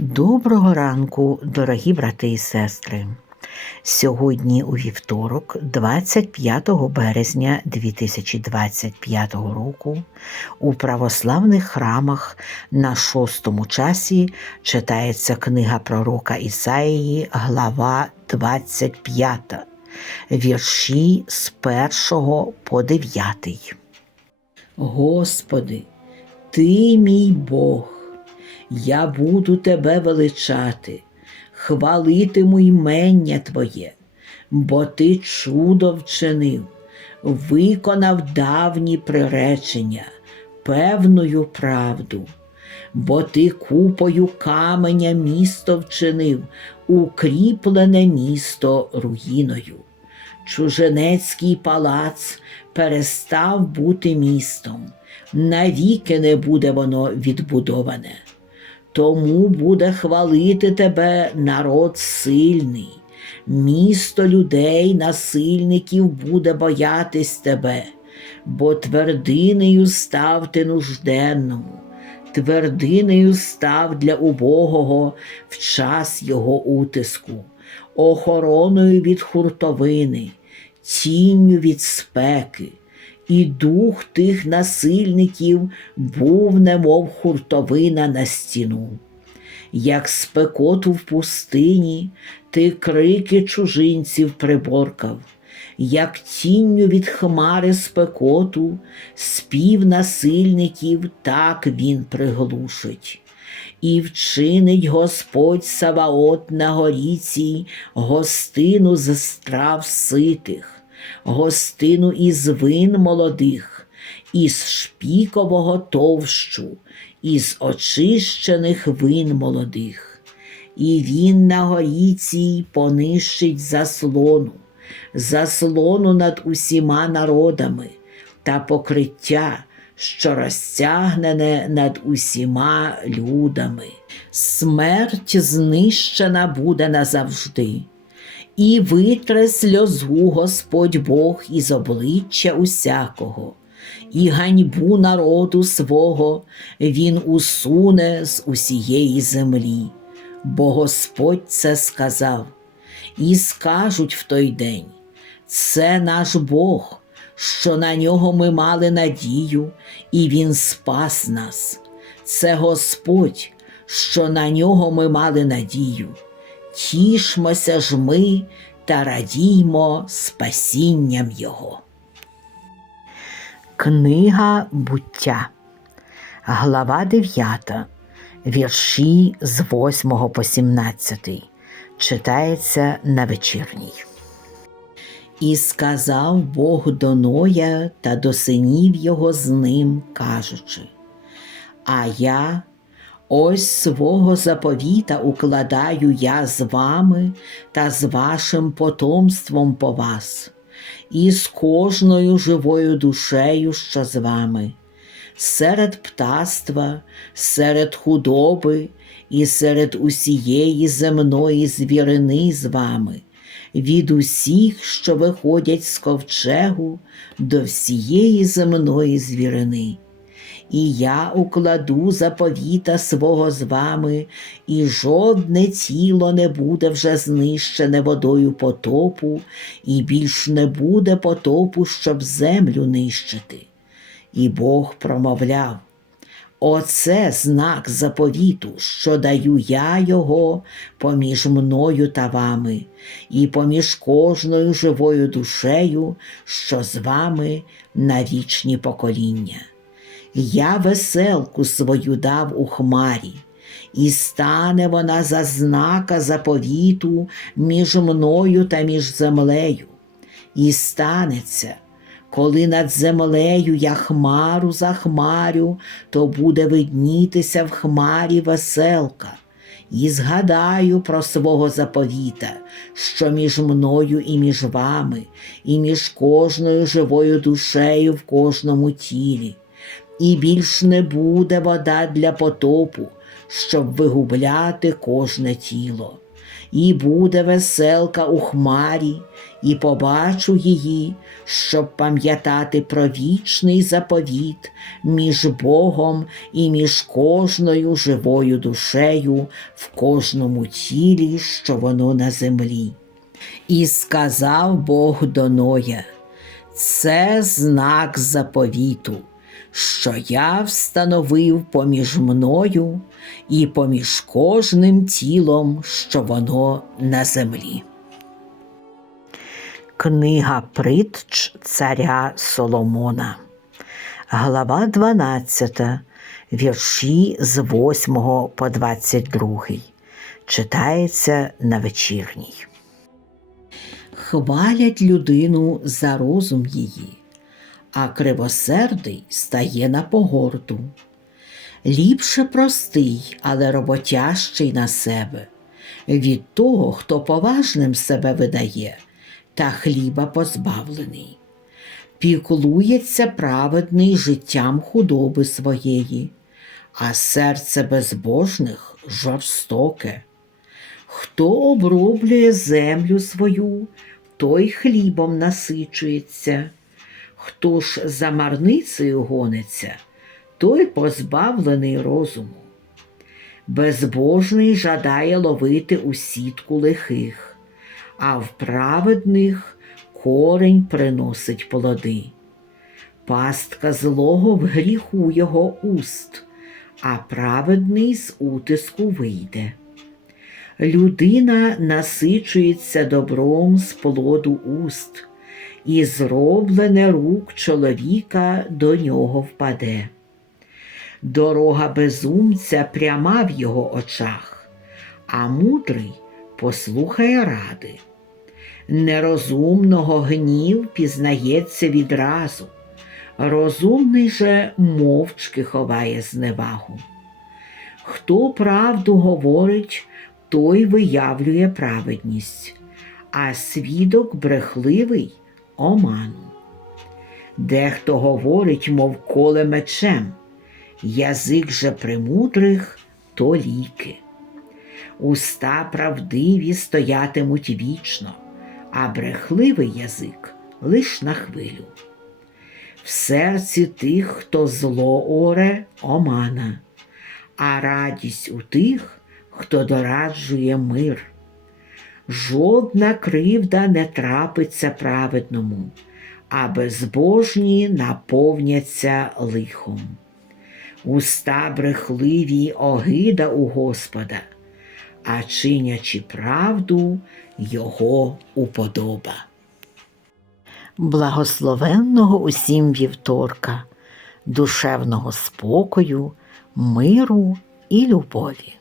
Доброго ранку, дорогі брати і сестри. Сьогодні у вівторок, 25 березня 2025 року, у православних храмах на шостому часі читається книга пророка Ісаїї, глава 25, вірші з 1 по 9. Господи, Ти мій Бог я буду тебе величати, хвалитиму ймення Твоє, бо Ти чудо вчинив, виконав давні приречення, певною правду, бо ти купою каменя місто вчинив, укріплене місто руїною. Чуженецький палац перестав бути містом, навіки не буде воно відбудоване. Тому буде хвалити тебе народ сильний, місто людей, насильників буде боятись тебе, бо твердинею став ти нужденному, твердинею став для убогого в час його утиску, охороною від хуртовини, тінню від спеки. І дух тих насильників був, немов хуртовина на стіну. Як спекоту в пустині, ти крики чужинців приборкав, як тінню від хмари спекоту, спів насильників, так він приглушить. І вчинить Господь Саваот на горіці гостину з страв ситих гостину із вин молодих, із шпікового товщу, із очищених вин молодих. І він на горі цій понищить заслону, заслону над усіма народами та покриття, що розтягнене над усіма людами. Смерть знищена буде назавжди і витре сльозу Господь Бог із обличчя усякого, і ганьбу народу свого Він усуне з усієї землі, бо Господь це сказав, і скажуть в той день: це наш Бог, що на нього ми мали надію, і Він спас нас. Це Господь, що на нього ми мали надію тішмося ж ми та радіймо спасінням Його. Книга буття, глава 9, вірші з 8 по 17, читається на вечірній. І сказав Бог до Ноя та до синів його з ним, кажучи: А я Ось свого заповіта укладаю я з вами та з вашим потомством по вас, і з кожною живою душею, що з вами, серед птаства, серед худоби і серед усієї земної звірини з вами, від усіх, що виходять з ковчегу до всієї земної звірини і я укладу заповіта свого з вами, і жодне тіло не буде вже знищене водою потопу, і більш не буде потопу, щоб землю нищити. І Бог промовляв. Оце знак заповіту, що даю я його поміж мною та вами, і поміж кожною живою душею, що з вами на вічні покоління. Я веселку свою дав у хмарі, і стане вона за знака заповіту між мною та між землею. І станеться, коли над землею я хмару захмарю, то буде виднітися в хмарі веселка, і згадаю про свого заповіта, що між мною і між вами, і між кожною живою душею в кожному тілі і більш не буде вода для потопу, щоб вигубляти кожне тіло. і буде веселка у хмарі, і побачу її, щоб пам'ятати про вічний заповіт між Богом і між кожною живою душею в кожному тілі, що воно на землі. І сказав Бог до Ноя, це знак заповіту, що я встановив поміж мною і поміж кожним тілом, що воно на землі. Книга притч царя Соломона, глава 12, вірші з 8 по 22. Читається на вечірній. Хвалять людину за розум її, а кривосердий стає на погорду. Ліпше простий, але роботящий на себе, від того, хто поважним себе видає, та хліба позбавлений. Піклується праведний життям худоби своєї, а серце безбожних жорстоке. Хто оброблює землю свою, той хлібом насичується, хто ж за марницею гониться, той позбавлений розуму. Безбожний жадає ловити у сітку лихих, а в праведних корень приносить плоди. Пастка злого в гріху його уст, а праведний з утиску вийде. Людина насичується добром з плоду уст, і зроблене рук чоловіка до нього впаде. Дорога безумця пряма в його очах, а мудрий послухає ради. Нерозумного гнів пізнається відразу, розумний же мовчки ховає зневагу. Хто правду говорить, той виявлює праведність, а свідок брехливий оману. Дехто говорить, мов коле мечем, язик же премудрих то ліки. Уста правдиві стоятимуть вічно, а брехливий язик лиш на хвилю. В серці тих, хто зло оре, омана, а радість у тих, хто дораджує мир. Жодна кривда не трапиться праведному, а безбожні наповняться лихом. Уста брехливі огида у Господа, а чинячи правду його уподоба. Благословенного усім вівторка, душевного спокою, миру і любові.